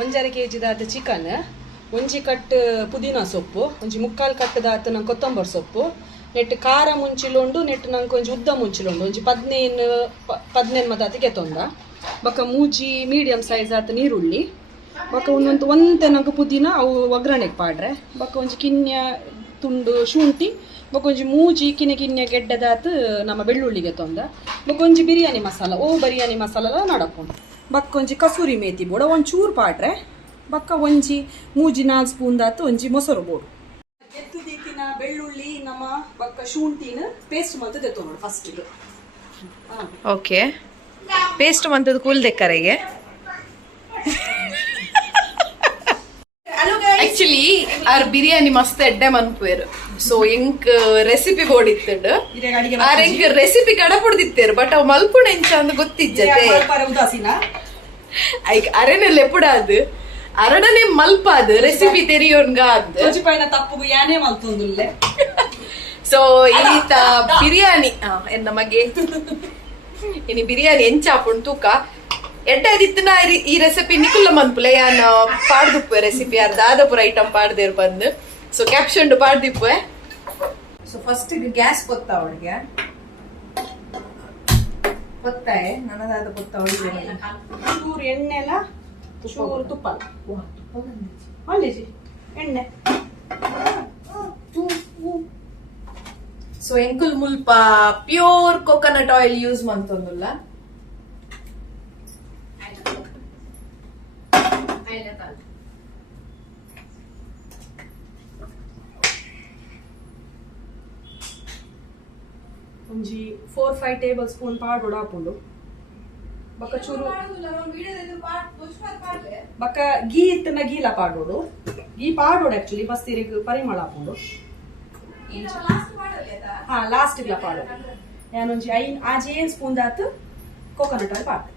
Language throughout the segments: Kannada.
1.5 kg ದಾತ ಚಿಕನ್, 1 ಕಟ್ ಪುದೀನಾ ಸೊಪ್ಪು, 1 ಕಟ್ ದಾತ ನಂಗೆ ಕೊತ್ತಂಬರಿ ಸೊಪ್ಪು, ನೆಟ್ಟು ಖಾರ ಮುಂಚಿಲುಂಡು, ನೆಟ್ಟು ನಂಗೆ ಒಂಜಿ ಉದ್ದ ಮುಂಚಿಲುಂಡು, 15 ಮದಾತಿ ಕೆತ್ತೊಂದ. ಬೊಕ್ಕ ಮೂಜಿ ಮೀಡಿಯಮ್ ಸೈಜ್ ಆತ ನೀರುಳ್ಳಿ, ಬೊಕ್ಕ ಒಂತೆ ನಂಗೆ ಪುದೀನ ಅವು ಒಗ್ಗರಣೆಗೆ ಪಾಡ್ರೆ, ಬೊಕ್ಕ ಒಂಜಿ ಕಿನ್ಯ ತುಂಡು ಶುಂಠಿ, ಬೊಕ್ಕ ಒಂಜಿ ಮೂಜಿ ಕಿನ್ಯ ಗೆಡ್ಡೆದಾತ ನಮ್ಮ ಬೆಳ್ಳುಳ್ಳಿಗೆ ತೊಂದ, ಬೊಕ್ಕ ಒಂಜಿ ಬಿರಿಯಾನಿ ಮಸಾಲ ಬಿರಿಯಾನಿ ಮಸಾಲ ನಡಕೊಂಡು, ಬೊಕ್ಕ ಒಂಜಿ ಕಸೂರಿ ಮೇತಿ ಬೋಡ ಒಂಚೂರು ಪಾಡ್ರೆ, ಬೊಕ್ಕ ಒಂಜಿ ಮೂಜಿ 4 ಸ್ಪೂನ್ ದಾತ ಒಂಜಿ ಮೊಸರು ಬೋಡು. ಎತ್ತು ದೀತಿನ ಬೆಳ್ಳುಳ್ಳಿ ನಮ್ಮ ಬೊಕ್ಕ ಶುಂಠಿನ ಪೇಸ್ಟ್ ಮಂತದ ತೊಗೊಂಡು ಫಸ್ಟ್. ಓಕೆ, ಪೇಸ್ಟ್ ಮಂತದ ಕೂಲ್ದೆಕ್ಕರೆಗೆ ಆಕ್ಚುಲಿ ಆರ್ ಬಿರಿಯಾನಿ ಮಸ್ತ್ ಎಡ್ಡೆ ಮನ್ಪುವೆರು. ಸೊ ಎಂಕ್ ರೆಸಿಪಿ ಬೋಡಿತ್ತುಂಡು, ಆರ್ ಎಂಕ್ ರೆಸಿಪಿ ಕಡಪುಡ್ದಿತ್ತೇರು, ಬಟ್ ಅವ್ ಮಲ್ಪುಣ ಎಂಚ ಅಂದ್ ಗೊತ್ತಿಜ್ಜತೆ ಐಕ್ ಅರೆನೆಲ್ಲ ಎಪ್ಪುಡಾದು ಅರಡನೆ ಮಲ್ಪಾದು ರೆಸಿಪಿ ತೆರಿಯೋನ್ಗ ತಪ್ಪು ಯಾನೇ ಮಲ್ತೊಂದುಲ್ಲೆ. ಸೊ ಈತ ಬಿರಿಯಾನಿ ಎನ್ನ ಮಗೆ ಇನಿ ಬಿರಿಯಾನಿ ಎಂಚಾಪುಂಡು ತೂಕ ಎಡ್ಡದಿತ್ತಿನ ಈ ರೆಸಿಪಿ ನಿಕುಲ್ಲ ಮನ್ಪುಲೆ ಯಾನ್ ಪಾಡ್ದಿಪ್ಪೆ ರೆಸಿಪಿ ಯಾರು ದಾದಾಪುರ ಐಟಮ್ ಪಾಡ್ದೇರು ಬಂದು. ಸೊ ಕ್ಯಾಪ್ಷನ್ ಪಾಡ್ದಿಪ್ಪೆ. ಸೊ ಫಸ್ಟ್ ಗ್ಯಾಸ್ ಪೊತ್ತ ಅವಳಿಗೆ ಪೊತ್ತಾಯ ನನ್ನದಾದ ಪೊತ್ತ ಅವಳಿಗೆ ಚೂರು ಎಣ್ಣೆಲ ಚೂರು ತುಪ್ಪ ಎಣ್ಣೆ. ಸೊ ಎಂಕುಲ್ ಮುಲ್ಪ ಪ್ಯೂರ್ ಕೋಕೋನಟ್ ಆಯಿಲ್ ಯೂಸ್ ಮಂತೊಂದುಲ್ಲ. ಒಂಜಿ 4-5 ಟೇಬಲ್ ಸ್ಪೂನ್ ಪಾಡೋಡು ಹಾಕೊಂಡು, ಬೊಕ್ಕ ಚೂರು ಬೊಕ್ಕ ಗೀ ಇತ್ತನ ಗೀಲ ಪಾಡೋಡು, ಗೀ ಪಾಡೋಡು ಆಕ್ಚುಲಿ ಬಸ್ ತಿರುಗಿ ಪರಿಮಳ ಹಾಕೊಂಡು. ಹಾ ಲಾಸ್ಟ್ ಇಲ್ಲ ಪಾಡು. ನಾನೊಂಜಿ 5 ಸ್ಪೂನ್ ದಾತ ಕೋಕೋನಟ್ ಆಯಿಲ್ ಪಾಡ್ದೆ,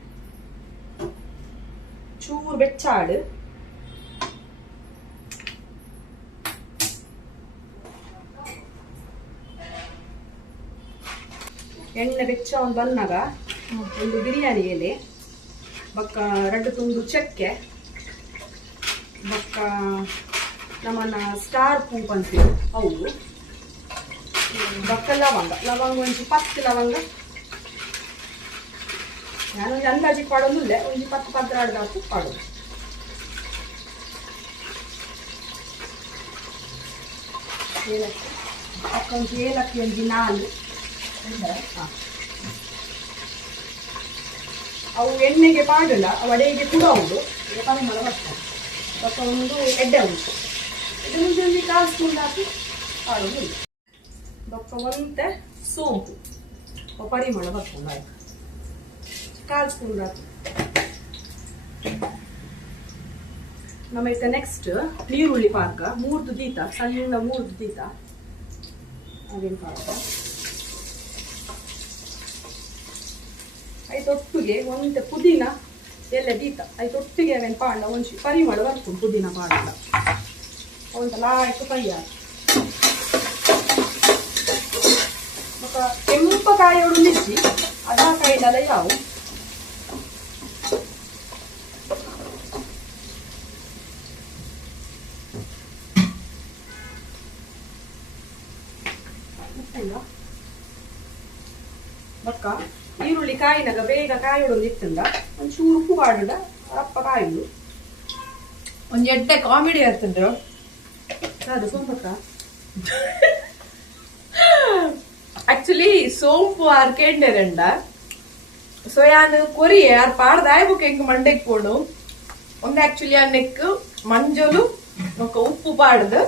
ಚೂರು ಬೆಚ್ಚಾಡು ಎಣ್ಣೆ ಬೆಚ್ಚ ಒಂದು ಬಂದಾಗ ಒಂದು ಬಿರಿಯಾನಿ ಎಲೆ, ಬೊಕ್ಕ 2 ತುಂಡು ಚಕ್ಕೆ, ಬೊಕ್ಕ ನಮ್ಮನ್ನ ಸ್ಟಾರ್ ಪೂಪ್ ಅಂತೀವಿ ಅವು, ಬೊಕ್ಕ ಲವಂಗ ಒಂಜಿ 10 ಲವಂಗ. ನಾನೊಂದು ಅಂದಾಜಿಗೆ ಪಾಡೋದಿಲ್ಲ, ಒಂಜಿ 10-12 ದಾತು ಪಾಡೋದು. ಏಲಕ್ಕಿ ಬೊಕ್ಕ ಒಂಜಿ ಏಲಕ್ಕಿ ಒಂಜಿ 4. ಅವು ಎಣ್ಣೆಗೆ ಪಾಡಲ್ಲ, ಅವು ಅಡೆಗೆ ಕೂಡ ಉಂಟು ಪರಿಮಳ ಬರ್ತದೆ. ಬೊಕ್ಕ ಒಂದು ಎಡ್ಡೆ ಉಂಟು, ಇದೊಂದು 1/4 ಸ್ಪೂನ್ ಹಾಕಿ ಪಾಡೋದು. ಬೊಕ್ಕ ಒಂತೆ ಸೋಂಪು ಪರಿಮಳ ಬರ್ತದೆ, ಆಯ್ತು 1/4 ಸ್ಪೂನ್ ಹಾಕಿ. ನಮಗೆ ನೆಕ್ಸ್ಟ್ ನೀರುಳ್ಳಿ ಪಾಕ 3 ದೀತ ಸಣ್ಣ 3 ದೀತ ಅದೇನು ಪಾಕ ಐತೊಟ್ಟಿಗೆ ಒಂದು ಪುದೀನ ಎಲೆ ದೀತ ಐತೊಟ್ಟಿಗೆ ಅವೇನು ಪಾಂಡ ಒಂಚು ಪರಿಮಳ ಬರ್ಕೊಂಡು ಪುದೀನ ಪಾಡಲ್ಲ ಒಂದು ಲಾಯ್ತು ಕೈಯ ಮತ್ತು ಕೆಂಪಕಾಯೋಡು ನಿಚ್ಚಿ ಅದಾ ಕಾಯಿಡಲ್ಲ ಯಾವ ಉಪ್ಪಿಲ್ಲ ಬಕ್ಕ ಈರುಳ್ಳಿ ಕಾಯಿನಾಗ ಬೇಗ ಕಾಯೋಡೊಂದು ಇತ್ತಂದ ಒಂಚೂರು ಉಪ್ಪು ಪಾಡುದ ಅಪ್ಪ ಕಾಯುದು ಒಂದು ಎಡ್ಡೆ ಕಾಮಿಡಿ ಆಗ್ತಂದ್ರು ಅದು ಸೋಂಪಕ್ಕ ಆಕ್ಚುಲಿ ಸೋಂಪು ಆರ್ಕೇಂಡೆರಂಡ ಸೊ ಯಾನು ಕೊರಿಯೆ ಆರ್ ಪಾಡ್ದಾಯ ಬುಕ್ ಹೆಂಗ್ ಮಂಡೆಗ್ ಪೋಡು ಒಂದು ಆಕ್ಚುಲಿ ಆ ನೆಕ್ ಮಂಜಲು ಉಪ್ಪು ಪಾಡ್ದು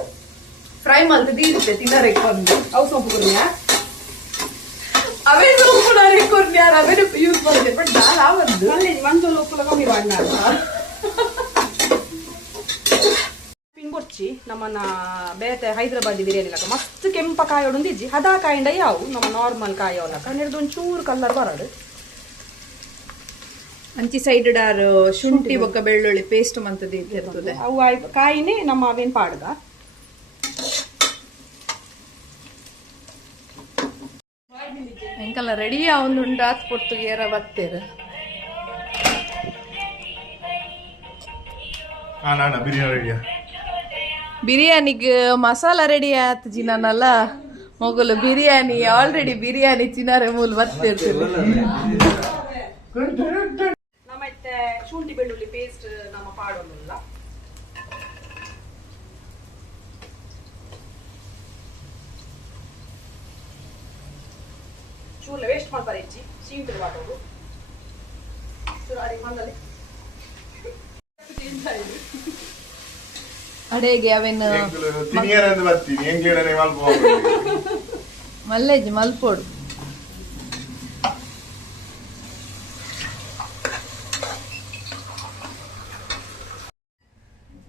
ಫ್ರೈ ಮಲ್ತು ದೀರುತ್ತೆ ತಿನ್ನರಕ್ಕೆ ಬಂದು ಅವು ಸೋಂಪು ಕೊರಿಯಾ ಅವೇ ಸೋಂಪು ನಾರೇ ಕೊರ್ನ್ಯಾರ ಅವೇ ಯೂಸ್ ಮಾಡ್ತೇವೆ ಬಟ್ ನಾನು ಆವದ್ದು ಅಲ್ಲಿ ಮಂಜಲು ಉಪ್ಪು ಕಮ್ಮಿ ಮಾಡಿ ಪಿಂಗೊರ್ಚಿ ನಮ್ಮನ್ನ ಬೇತೆ ಹೈದರಾಬಾದಿ ಬಿರಿಯಾನಿ ಲಕ ಮಸ್ತ್ ಕೆಂಪ ಕಾಯೋಡು ಇಜ್ಜಿ ಹದಾ ಕಾಯಿಂಡ ಯಾವು ನಮ್ಮ ನಾರ್ಮಲ್ ಕಾಯೋಲಕ ನೆಡ್ದು ಒಂಚೂರು ಕಲರ್ ಬರಡು ಅಂಚಿ ಸೈಡ್ ಶುಂಠಿ ಬೊಕ್ಕ ಬೆಳ್ಳುಳ್ಳಿ ಪೇಸ್ಟ್ ಮಂತದ್ದು ಇರ್ತದೆ ಅವು ಕಾಯಿನೇ ನಮ್ಮ ಅವೇನ್ ಪಾಡ್ದ ಎಂಕಲ್ಲ ರೆಡಿ ಒಂದು ಆತ್ ಪೊರ್ತುಗೇರ ಬತ್ತೇರು ನಾನಾ ಬಿರಿಯಾನಿ ರೆಡಿಯಾ ಬಿರಿಯಾನಿಗೆ ಮಸಾಲ ರೆಡಿ ಆಯ್ತು ಜಿನಲ್ಲ ಮೊಗಲು ಬಿರಿಯಾನಿ ಆಲ್ರೆಡಿ ಬಿರಿಯಾನಿ ಚಿನಾರೆ ಮೂಲ ಬರ್ತಿರ್ತೀವಿ ನಮ್ಮತ್ತೆ ಶುಂಠಿ ಬೆಳ್ಳುಳ್ಳಿ ಪೇಸ್ಟ್ ನಮ್ಮ ಪಾಡೋಲ್ಲ ಚೂರ್ಲ ವೇಸ್ಟ್ ಮಾಡ್ತಾರೆ ಹೆಚ್ಚಿ ಸೀಂಟ್ ಮಾಡೋದು ಚೂರು ಅಡಿ ಮಂದಲ್ಲಿ ಅಡೆಗೆ ಅವೇನು ತಿನಿಯರಂದು ಬರ್ತೀನಿ ಎಂಗ್ಲೇಡನೆ ಮಲ್ಪೋದು ಮಲ್ಲೇಜ್ ಮಲ್ಪೋಡು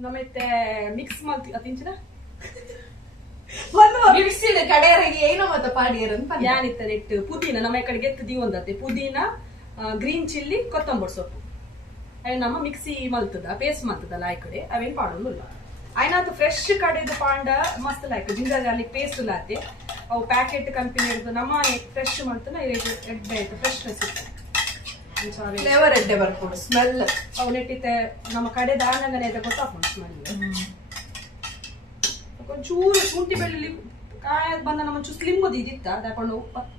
ನಮ್ಮತ್ತೆ ಮಿಕ್ಸ್ ಮಾಡ್ತಿ ಅತಿಂಚಿನ ಮಿಕ್ಸಿಡ್ ಕಡೆಯರಿಗೆ ಏನೋ ಮತ್ತೆ ಪಾಡಿಯರಂತ ಯಾನಿತ್ತ ನೆಟ್ಟು ಪುದೀನ ನಮ್ಮ ಕಡೆಗೆ ಎತ್ತದಿ ಒಂದತ್ತೆ ಪುದೀನ ಗ್ರೀನ್ ಚಿಲ್ಲಿ ಕೊತ್ತಂಬರಿ ಸೊಪ್ಪು ಅವೇನು ನಮ್ಮ ಮಿಕ್ಸಿ ಮಲ್ತದ ಪೇಸ್ಟ್ ಮಲ್ತದಲ್ಲ ಆ ಕಡೆ ಅವೇನು ಪಾಡೋದಿಲ್ಲ ಆಯ್ನಾತು ಫ್ರೆಶ್ ಕಡೆದು ಪಾಂಡ ಮಸ್ತ್ ಲಾಯ್ಕ ಜಿಂಜರ್ ಗಾರ್ಲಿಕ್ ಪೇಸ್ಟ್ ಲಾತೆ ಅವು ಪ್ಯಾಕೆಟ್ ಕಂಪನಿ ಹಿಡಿದು ನಮ್ಮ ಫ್ರೆಶ್ ಮಾಡ್ತಾನೆ ಎಡ್ಡೆ ಆಯ್ತು ಫ್ರೆಶ್ನೆಸ್ ಇತ್ತು ಫ್ಲೇವರ್ ಎಡ್ಡೆ ಬರ್ಬೋದು ಸ್ಮೆಲ್ ಅವು ನೆಟ್ಟಿತ್ತೆ ನಮ್ಮ ಕಡೆ ದಾನಂಗನೆ ಇದೆ ಗೊತ್ತಾಗ್ಬೋದು ಸ್ಮೆಲ್ ಒಂಚೂರು ಶುಂಠಿ ಬೆಳ್ಳುಳ್ಳಿ ಕಾಯದ್ ಬಂದ ನಮ್ಮ ಚೂರು ಸ್ಲಿಮ್ ಇದಿತ್ತ ಅದಾಕೊಂಡು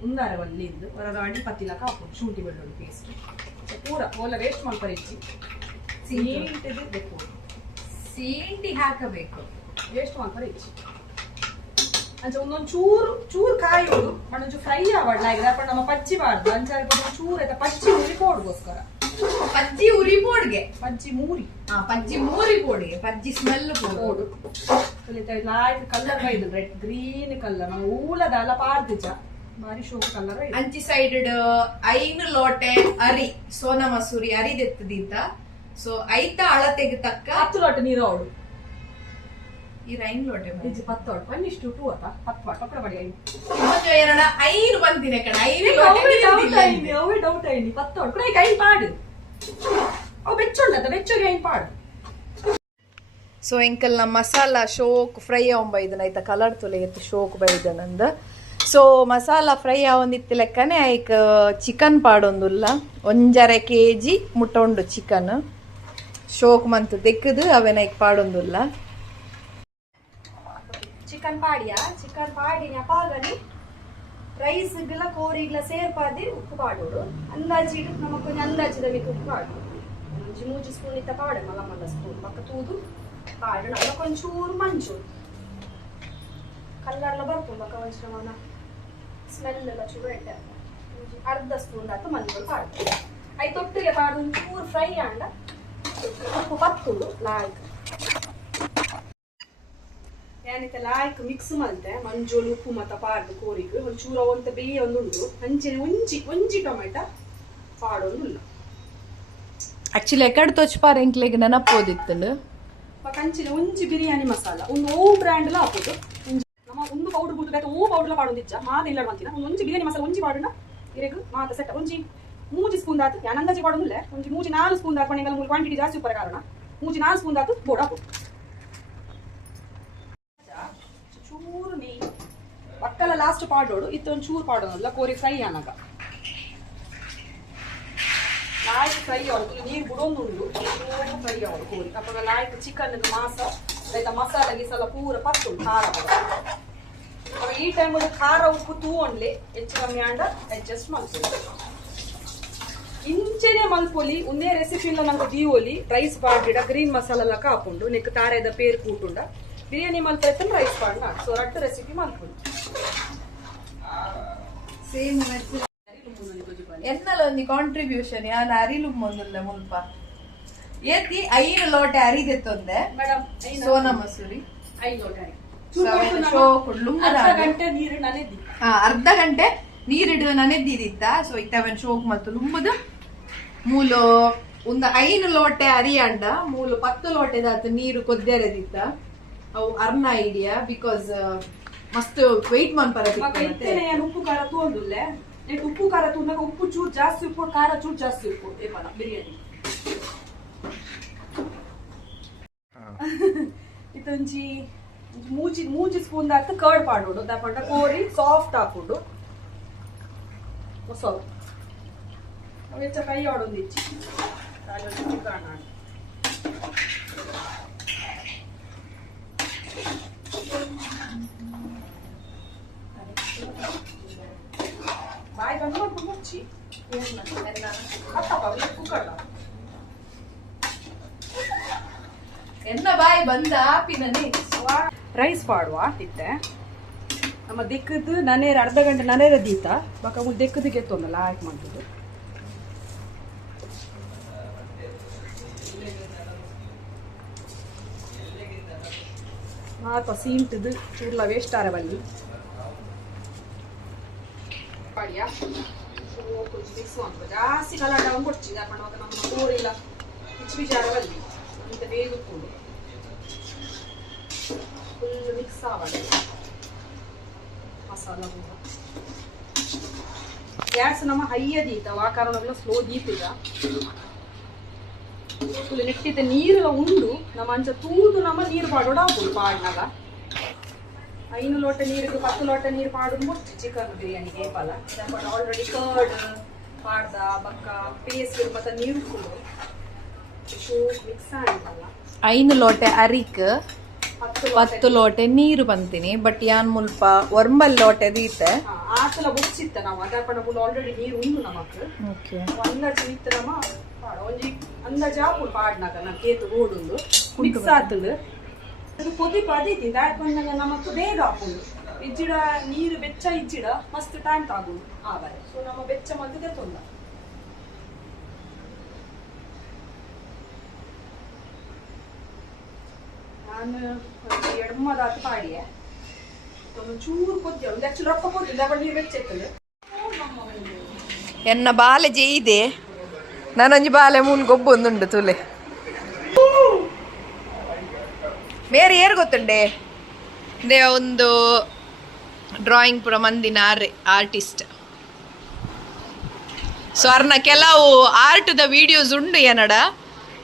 ಉಂದಾರೆ ಒಲ್ಲಿಂದು ಹೊರ ಅಡಿ ಪತ್ತಿಲಕ ಹಾಕೊಂಡು ಶುಂಠಿ ಬೆಳ್ಳುಳ್ಳಿ ಪೇಸ್ಟ್ ಪೂರ ಓಲ ವೇಸ್ಟ್ ಮಾಡ್ತಾರೆ ನೀಟಿದ್ದು ಬೇಕು ಸೀಂಟಿ ಹಾಕಬೇಕು ವೇಸ್ಟ್ ಮಾಡ್ತಾರೆ ಹೆಚ್ಚಿ ಅಂಚ ಒಂದೊಂದು ಚೂರು ಕಾಯೋದು ಒಂಚೂರು ಫ್ರೈ ಆವಡ್ಲ ಈಗ ನಮ್ಮ ಪಚ್ಚಿ ಬಾರ್ದು ಅಂಚಾರ ಚೂರು ಆಯ್ತಾ ಪಚ್ಚಿ ಉರಿ ಪೋಡ್ಗೋಸ್ಕರ ಪಜ್ಜಿ ಉರಿ ಪೋಡ್ಗೆ ಪಜ್ಜಿ ಮೂರಿ ಪಜ್ಜಿ ಮೂರಿ ಪೋಡಿಗೆ ಪಜ್ಜಿ ಸ್ಮೆಲ್ ಪೋಡು ಲಾಯ್ಕ್ ಕಲರ್ ಬೈದು ರೆಡ್ ಗ್ರೀನ್ ಕಲರ್ ನಾವು ಊಲದ ಅಲ್ಲ ಪಾರ್ದಿಜ ಬಾರಿ ಶೋಕ್ ಕಲರ್ ಅಂಚಿ ಸೈಡ್ ಐನು ಲೋಟೆ ಅರಿ ಸೋನಾ ಮಸೂರಿ ಅರಿದೆತ್ತದಿದ್ದ ಸೊ ಐತ ಅಳತೆಗೆ ತಕ್ಕ 10 ಲೋಟ ನೀರು ಅವಳು ಈ ಐನು ಲೋಟೆ ಇಜ್ಜಿ 10 ಲೋಟ ಪನ್ನಿಷ್ಟು 2 ಆತ 10 ಪಕ್ಕಡ ಬಡಿ ಎರಡ ಐನು ಬಂದಿನ ಕಣ ಐನು ಅವೇ ಡೌಟ್ ಆಯ್ನಿ 10 ಲೋಟ ಕೂಡ ಐನ್ ಪಾಡು ಅವು ಬೆಚ್ಚೊಂಡದ ಬೆಚ್ಚಗೆ ಐನ್ ಪಾಡು ಸೊ ಎಂಕಲ್ ನಮ್ಮ ಮಸಾಲ ಶೋಕ್ ಫ್ರೈ ಆವಂಬ ಇದನ್ನ ಐತ ಕಲರ್ ತುಲೆ ಎತ್ತು ಶೋಕ್ ಬೈದನಂದ ಸೊ ಮಸಾಲ ಫ್ರೈ ಆವೊಂದಿತ್ತು ಲೆಕ್ಕನೆ ಐಕ್ ಚಿಕನ್ ಪಾಡೊಂದುಲ್ಲ 1.5 kg ಮುಟ್ಟೊಂಡು ಚಿಕನ್ ಶೋಕ್ ಮಂತ್ ತೆಕ್ಕದು ಅವೇನ ಐಕ್ ಪಾಡೊಂದುಲ್ಲ ಚಿಕನ್ ಪಾಡಿನ ಪಾಗನಿ ರೈಸ್ ಗಿಲ ಕೋರಿಗ್ಲ ಸೇರ್ಪಾದಿ ಉಪ್ಪು ಪಾಡೋಡು ಅಂದಾಜಿಡು ನಮಕ್ ಕೊಂಚ ಅಂದಾಜಿದ ಮಿಕ್ಕ ಉಪ್ಪು ಪಾಡು ಒಂಜಿ 3 ಸ್ಪೂನ್ ಇತ್ತ ಪಾಡೆ ಮಲ್ಲ ಸ್ಪೂನ್ ಪಕ್ಕ ತೂದು ಪಾಡು ನಮ್ಮ ಕೊಂಚೂರು ಮಂಚು ಕಲ್ಲರ್ಲ ಬರ್ಪುಂಡು ಪಕ್ಕ ಒಂಚ ನಮನ ಸ್ಮೆಲ್ ಎಲ್ಲ ಚೂರು ಎಡ್ಡೆ ಅರ್ಧ ಸ್ಪೂನ್ ಆತು ಮಂಜು ಪಾಡು ಐ ತೊಟ್ಟಿಗೆ ಪಾಡು ಚೂರು ಫ್ರೈ ಆಂಡ ಉಪ್ಪು ಪತ್ತುಂಡು ಲಾಯ್ಕ್ ಏನಿತ್ತ ಲಾಯ್ಕ್ ಮಿಕ್ಸ್ ಮಲ್ತೆ ಮಂಜೋಳು ಉಪ್ಪು ಮತ್ತ ಪಾರ್ದು ಕೋರಿಗ್ ಒಂಚೂರ ಒಂತ ಬೇಯ ಒಂದುಂಡು ಅಂಚೆನೆ ಒಂಜಿ ಟೊಮೆಟೊ ಪಾಡೊಂದುಲ್ಲ ಆಕ್ಚುಲಿ ಎಕಡೆ ತೊಚ್ಪಾರ ಎಂಕ್ಲೆಗ್ ನೆನಪೋದಿತ್ತಂಡು ಕಂಚಿನ ಒಂಜಿ ಬಿರಿಯಾನಿ ಮಸಾಲ ಒಂದು ಓ ಬ್ರ್ಯಾಂಡ್ ಲ ಹಾಕೋದು ನಮ್ಮ ಒಂದು ಪೌಡರ್ ಬುಟ್ಟು ಓ ಪೌಡರ್ ಪಾಡೊಂದಿಜ್ಜ ಮಾತ ಇಲ್ಲ ಅಂತಿನ ಒಂಜಿ ಬಿರಿಯಾನಿ ಮಸಾಲ ಒಂಜಿ ಪಾಡುಂಡ ಇರೆಗ್ ಮಾತ ಸೆಟ್ ಒಂಜಿ 3 ಸ್ಪೂನ್ ದಾತು ಯಾನ್ ಅಂದಾಜಿ ಪಾಡೊಂದುಲ್ಲ ಒಂಜಿ 4 ಸ್ಪೂನ್ ದಾತು ಪಣೆಂಗಲ ಮೂಲ ಕ್ವಾಂಟಿಟಿ ಜಾಸ್ತಿ ಉಪ್ಪರ ಕಾರಣ 4 ಸ್ಪೂನ್ ದಾತು ಬೋಡ ಹಾಕು ಚೂರು ನೀ ಒಕ್ಕಲ ಲಾಸ್ಟ್ ಪಾಡೋಡು ಇತ್ತೊಂದು ಚೂರು ಪಾಡೋದಲ್ಲ ಕೋರಿ ಫ್ರೈ ಅನ್ನಗ ಲಾಯ್ಕ್ ಫ್ರೈ ಅವಳು ನೀರು ಬಿಡೊಂದುಂಡು ಫ್ರೈ ಅವಳು ಕೋರಿ ಅಪ್ಪ ಲಾಯ್ಕ್ ಚಿಕನ್ ಮಾಸ ಆಯ್ತಾ ಮಸಾಲ ಗಿಸಲ ಪೂರ ಪತ್ತುಂಡು ಖಾರ ಅವ ಈ ಟೈಮ್ ಖಾರ ಉಪ್ಪು ತೂವೊಂಡ್ಲೆ ಹೆಚ್ಚು ಕಮ್ಮಿ ಆಂಡ ಅಡ್ಜಸ್ಟ್ ಮಾಡ್ತೀವಿ ಇಂಚೆನೆ ಮಲ್ಪೊಲಿ ಒಂದೇ ರೆಸಿಪಿಲ್ಲ ನಂಗೆ ದೀವೊಲಿ ರೈಸ್ ಪಾಡಿಡ ಗ್ರೀನ್ ಮಸಾಲ ಎಲ್ಲ ಕಾಪುಂಡು ನೆಕ್ ತಾರೆದ ಪೇರ್ ಕೂಟುಂಡ ಬಿರಿಯಾನಿ ಮಲ್ಪೈತೆ ರೈಸ್ ಪಾಡ್ನ ಸೊ 2 ರೆಸಿಪಿ ಮಲ್ಪುಂಡು ಸೇಮ್ ಎನ್ನಲ ಒಂದು ಕಾಂಟ್ರಿಬ್ಯೂಷನ್ ಯಾನ್ ಅರಿಲು ಮೊದಲ ಮುಲ್ಪ ಏತಿ 5 ಲೋಟೆ ಅರಿದೆತ್ತೊಂದೆ ಮೇಡಮ್ ಸೋನಾ ಮಸೂರಿ 5 ಲೋಟ ಅರ್ಧ ಗಂಟೆ ನೀರು ನನೆದ್ದಿ ಅರ್ಧ ಗಂಟೆ ನೀರಿಡುವ ನನೆದ್ದಿದಿತ್ತ ಸೊ ಇತ್ತವನ್ ಶೋಕ್ ಮತ್ತು ಲುಂಬುದು ಮೂಲು ಒಂದು 5 ಲೋಟೆ ಅರಿಯಂಡ ಮೂಲು 10 ಲೋಟೆದಾತು ನೀರು ಕೊದ್ದೆರೆದಿತ್ತ ಅವು ಅರ್ನ ಐಡಿಯಾ ಬಿಕಾಸ್ ಮಸ್ತ್ ವೆಯ್ಟ್ ಮನ್ಪರ ಉಪ್ಪು ಖಾರ ತೋಂದುಲ್ಲ ಉಪ್ಪು ಖಾರ ತೂಂದಾಗ ಉಪ್ಪು ಚೂರು ಜಾಸ್ತಿ ಉಪ್ಪು ಖಾರ ಚೂರು ಜಾಸ್ತಿ ಉಪ್ಪು ಏಪಲ ಬಿರಿಯಾನಿ ಇದೊಂಜಿ ಮೂಜಿ ಸ್ಪೂನ್ ದಾತು ಕರ್ಡ್ ಪಾಡೋಡು ದಾಪಂಡ ಕೋರಿ ಸಾಫ್ಟ್ ಹಾಕೊಂಡು ಮೊಸರು ಅವೆಚ್ಚ ಫ್ರೈ ಆಡೊಂದಿಚ್ಚಿ ಚಿಕನ್ ಎನ್ನ ಬಾಯಿ ಬಂದ ಪಿನನೆ ರೈಸ್ ಪಾಡುವ ಇತ್ತೆ ನಮ್ಮ ದೆಕ್ಕದು ನನೇರ ಅರ್ಧ ಗಂಟೆ ನನೇರ ದೀತ ಬಕ ಮುಲ್ ದೆಕ್ಕದು ಗೆತ್ತೊಂದಲ್ಲ ಆಯ್ಕೆ ಮಾಡ್ತದೆ ಮಾತ ಸೀಂಟದು ಚೂರ್ಲ ವೇಸ್ಟ್ ಆರ ಬಲ್ಲಿ ಪಾಡಿಯಾ ಜಾಸ್ತಿ ಕಲಾಟ ಕೊಡ್ಚಿದ ನಮ್ಮ ಕೋರಿಲ್ಲ ಪಿಚ್ ವಿಚಾರ ಬಲ್ಲಿ ಅಂತ ಬೇಗ ಕೂಡು ಫುಲ್ ಮಿಕ್ಸ್ ಆವಲ್ಲ ಮಸಾಲ ಗ್ಯಾಸ್ ನಮ್ಮ ಹೈಯ ದೀತ ಆ ಕಾರಣ ಸ್ಲೋ ದೀಪಿಗ ಫುಲ್ ನೆಟ್ಟಿದ್ದ ನೀರೆಲ್ಲ ಉಂಡು ನಮ್ಮ ಅಂಚ ತೂದು ನಮ್ಮ ನೀರು ಪಾಡೋಡ ಆಗ್ಬೋದು ಪಾಡ್ನಾಗ 5 ಲೋಟ ನೀರಿಗೆ 10 ಲೋಟ ನೀರು ಪಾಡೋದು ಮುಚ್ಚಿ ಚಿಕನ್ ಬಿರಿಯಾನಿಗೆ ಪಲ ಆಲ್ರೆಡಿ ಕರ್ಡ್ ಪಾಡ್ದ ಬಕ್ಕ ಪೇಸ್ಟ್ ಮತ್ತೆ ನೀರು ಕುಡು ಮಿಕ್ಸ್ ಆಗಿಲ್ಲ 5 ಲೋಟೆ ಅರಿಕ್ 10 ಲೋಟೆ ನೀರು ಬಂತೀನಿ ಬಟ್ ಯಾನ್ ಮುಲ್ಪ ಒರ್ಮಲ್ ಲೋಟೆ ದೀತೆ ಆತಲ ಬುಚ್ಚಿತ್ತ ನಾವು ಅದಾಪಣ ಫುಲ್ ಆಲ್ರೆಡಿ ನೀರು ಉಂಡು ನಮಕ್ ಓಕೆ ಅಂದಾಜು ಇತ್ತ ನಮ್ಮ ಪಾಡ ಒಂಜಿ ಅಂದಾಜು ಆಪುಲ್ ಪಾಡ್ನಾಗ ನಾ ಕೇತು ಗೋಡುಂದು ಮಿಕ್ಸ್ ಆತುಂಡು ಅದು ಪೊದಿ ಪದೀತಿ ದಾಟ್ ಬಂದಾಗ ನಮಕ್ ಬೇಗ ಆಪುಂಡು ಇಜ್ಜಿಡ ನೀರು ಬೆಚ್ಚ ಇಜ್ಜಿಡ ಮಸ್ತ್ ಟೈಮ್ ತಾಗುಂಡು ಆವರೆ ಸೊ ನಮ್ಮ ಬೆಚ್ಚ ಮಲ್ತದೆ ತೊಂದ ನಾನು ಎಡಮದಾತ ಪಾಡಿಯೆ ಒಂದು ಚೂರು ಕೊದ್ದಿ ಒಂದು ಆಕ್ಚುಲಿ ರೊಕ್ಕ ಕೊದ್ದಿಲ್ಲ ಬಟ್ ನೀರು ಬೆಚ್ಚೆತ್ತಲ್ಲ ಎನ್ನ ಬಾಲೆ ಜೈದೆ ನಾನೊಂಜಿ ಬಾಲೆ ಮೂಲ್ ಗೊಬ್ಬೊಂದುಂಡು ತುಲೆ ಬೇರೆ ಏರು ಗೊತ್ತುಂಡೆ ಇದೇ ಒಂದು ಡ್ರಾಯಿಂಗ್ ಪುರ ಮಂದಿನ ಆರ್ಟಿಸ್ಟ್ ಸೊ ಅರ್ನ ಕೆಲವು ಆರ್ಟ್ದ ವಿಡಿಯೋಸ್ ಉಂಡು ಏನಡ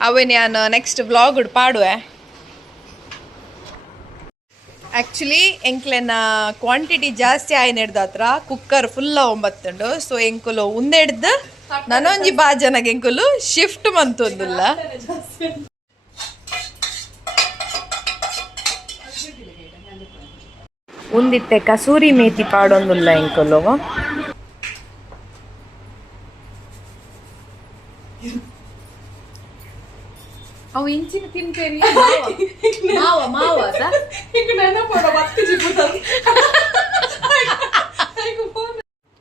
ಅವೇ ನಾನು ನೆಕ್ಸ್ಟ್ ವ್ಲಾಗ್ ಪಾಡುವೆ ಆ್ಯಕ್ಚುಲಿ ಎಂಕ್ಲೆನ ಕ್ವಾಂಟಿಟಿ ಜಾಸ್ತಿ ಆಯ್ನ ಹಿಡ್ದ ಹತ್ರ ಕುಕ್ಕರ್ ಫುಲ್ಲ 9 ಸೊ ಎಂಕುಲು ಉಂದೆ ಹಿಡ್ದು ನನೊಂಜಿ ಬಾ ಜನಗೆ ಎಂಕುಲು ಶಿಫ್ಟ್ ಮಂತೊಂದುಲ್ಲ ಉಂದಿತ್ತೆ ಕಸೂರಿ ಮೇಥಿ ಪಾಡೊಂದುಲ್ಲ ಎಂಕುಲು ಅವು ಇಂಚಿನ ತಿನ್ಪೇರಿ ಮಾವ ಮಾವ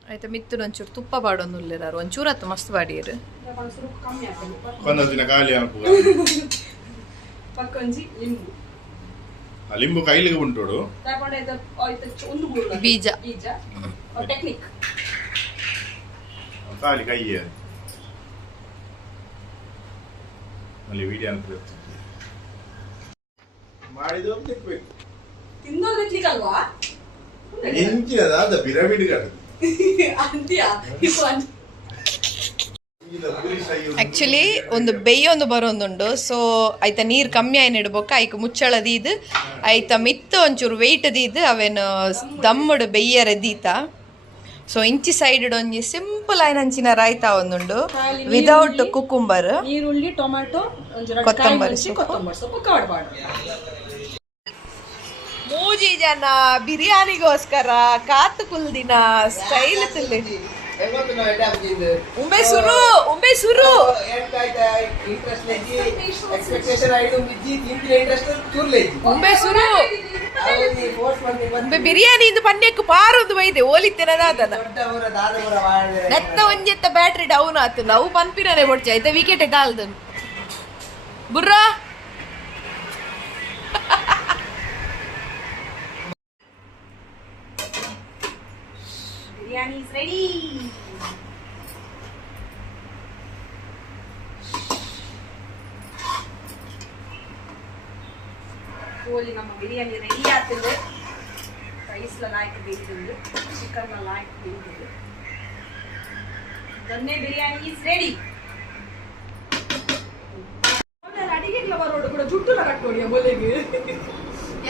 ಆಯ್ತಾ ಮಿತ್ತು ಒಂಚೂರು ತುಪ್ಪ ಪಾಡೊಂದುಲ್ಲೆರಾರು ಒಂಚೂರು ಅತ್ತು ಮಸ್ತ್ ಪಾಡಿಯರು ದಿನ ಖಾಲಿ ಅನ್ಪುಗ ಪಕ್ಕೊಂಜಿ ಲಿಂಬು ಲಿಂಬು ಕೈಲಿಗೆ ಉಂಟೋಡು ಬೀಜ ಬೀಜ ಟೆಕ್ನಿಕ್ ಖಾಲಿ ಕೈಯೇ ಅಲ್ಲಿ ವಿಡಿಯೋ ಅಂತ ಮಾಡಿದ್ದು ತಿಕ್ಬೇಕು ತಿಂದೋದು ಟೆಕ್ನಿಕ್ ಅಲ್ವಾ ಎಂಚಿನದ ಪಿರಮಿಡ್ ಕಟ್ಟದು ಅಂತ್ಯಾ ಆಕ್ಚುಲಿ ಒಂದು ಬೆಯ್ಯೊಂದು ಬರೋಂದುಂಡು ಸೊ ಆಯ್ತ ನೀರು ಕಮ್ಮಿ ಆಯ್ನ ಇಡ್ಬೇಕು ಐಕ್ ಮುಚ್ಚಳದೀದು ಆಯ್ತ ಮಿತ್ತು ಒಂಚೂರು ವೆಯ್ಟ್ ದೀದು ಅವೇನು ದಮ್ಮಡು ಬೆಯ್ಯರೆ ದೀತ ಸೊ ಇಂಚಿ ಸೈಡ್ ಒಂಜಿ ಸಿಂಪಲ್ ಆಯ್ನ ಅಂಚಿನ ರಾಯ್ತಾ ಒಂದುಂಡು ವಿದೌಟ್ ಕುಕುಂಬರ್ ಈರುಳ್ಳಿ ಟೊಮ್ಯಾಟೊ ಕೊತ್ತಂಬರಿ ಸೊಪ್ಪು ಕಾಡ್ಬಾರ್ದು ಮೂಜಿ ಜನ ಬಿರಿಯಾನಿಗೋಸ್ಕರ ಕಾತು ಕುಲ್ದಿನ ಸ್ಟೈಲ್ ತಿಲ್ಲಿ ಉಂಬೆ ಸುರು ಉಂಬೆ ಸುರು ಉಂಬೆ ಸುರು ಉಂಬೆ ಬಿರಿಯಾನಿ ಇಂದು ಪನ್ಯಕ್ಕೆ ಪಾರೊಂದು ಬೈದೆ ಓಲಿತ್ತೇನದಾದನ ನೆತ್ತ ಒಂಜೆತ್ತ ಬ್ಯಾಟ್ರಿ ಡೌನ್ ಆತು ನಾವು ಪನ್ಪಿರನೆ ಕೊಡ್ಚಿ ಆಯ್ತಾ ವಿಕೆಟ್ ಟಾಲ್ದು ಬುರ್ರಾ Biryani is ready. ಕೋಳಿ ನಮ್ಮ ಬಿರಿಯಾನಿ ರೆಡಿ ಆಗ್ತದೆ ರೈಸ್ಲ ಲಾಯ್ಕ್ ಬೇಯ್ತದೆ ಚಿಕನ್ ಲಾಯ್ಕ್ ಬೇಯ್ತದೆ ದೊನ್ನೆ ಬಿರಿಯಾನಿ ಈಸ್ ರೆಡಿ ಅಡಿಗೆಲ್ಲ ಬರೋಡು ಕೂಡ ಜುಟ್ಟುಲ ಕಟ್ಟೋಡಿಯ ಬೋಲೆಗೆ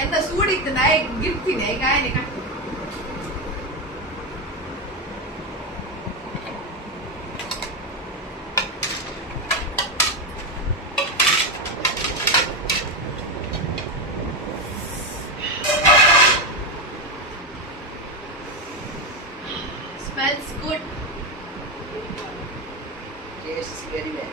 ಎಂತ ಸೂಡಿತ್ತು ನಾಯಿ ಗಿರ್ತೀನಿ ಗಾಯನೆ ಕಟ್ಟು smells good. Tastes very well.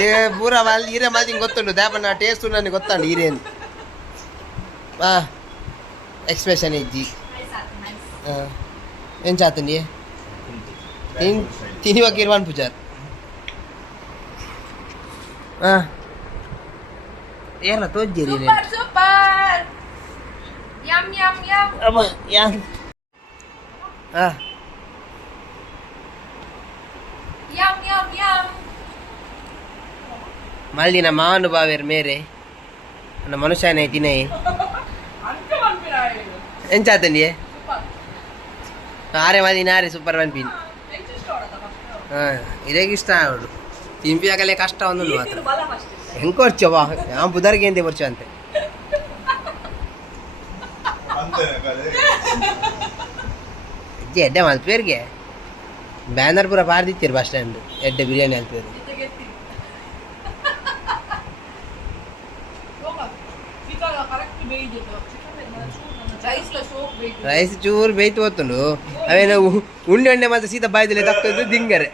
ಏ ಪೂರ ಅಲ್ಲಿ ಹೀರೆ ಮಾತಿ ಗೊತ್ತುಂಟು ದಾಪನ ಟೇಸ್ಟ್ ನನಗೆ ಗೊತ್ತುಂಟು ಹೀರೇನು ಎಕ್ಸ್ಪ್ರೆಷನ್ ಇಜ್ಜಿ ಏನು ಚಾತಂಡಿ ತಿನ್ನುವ ಕಿರ್ವಾನ್ ಪೂಜಾರ್ ಏನ ತೋಜ್ಜಿರಿ ಸೂಪರ್ ಯಮ್ ಯಮ್ ಯಮ್ ಅಮ್ಮ ಯಾನ್ ಯಮ್ ಯಮ್ ಯಮ್ మళ్ళీ నా మాను బావేరు మేరే నా మనుషానే తినే ఏం చేతండి ఆరే మాది నారే సూపర్ వన్ పిన్ ಇದೇಗ ಇಷ್ಟ ಅವಳು ತಿಂಪಿಯಾಗಲೇ ಕಷ್ಟ ಒಂದು ಮಾತ್ರ ಹೆಂಗೆ ಕೊಡ್ಚವ ಯಾವ ಬುಧರ್ಗೆ ಎಂದೇ ಕೊಡ್ಚು ಅಂತೆ ಅಜ್ಜಿ ಎಡ್ಡೆ ಮಲ್ಪೇರ್ಗೆ ಬ್ಯಾನರ್ ಪೂರ ಪಾರ್ದಿತ್ತೀರಿ ಬಸ್ ಸ್ಟ್ಯಾಂಡ್ ಎಡ್ಡೆ ಬಿರಿಯಾನಿ ಅಲ್ಪೇರು ರೈಸ್ ಚೂರು ಬೇಯ್ತು ಹೋಗ್ತುಂಡು ಅವೇನು ಉಂಡೆ ಉಂಡೆ ಮಾತ್ರ ಸೀದಾ ಬಾಯ್ದಲ್ಲಿ ತಕ್ಕೋದು ದಿಂಗರೆ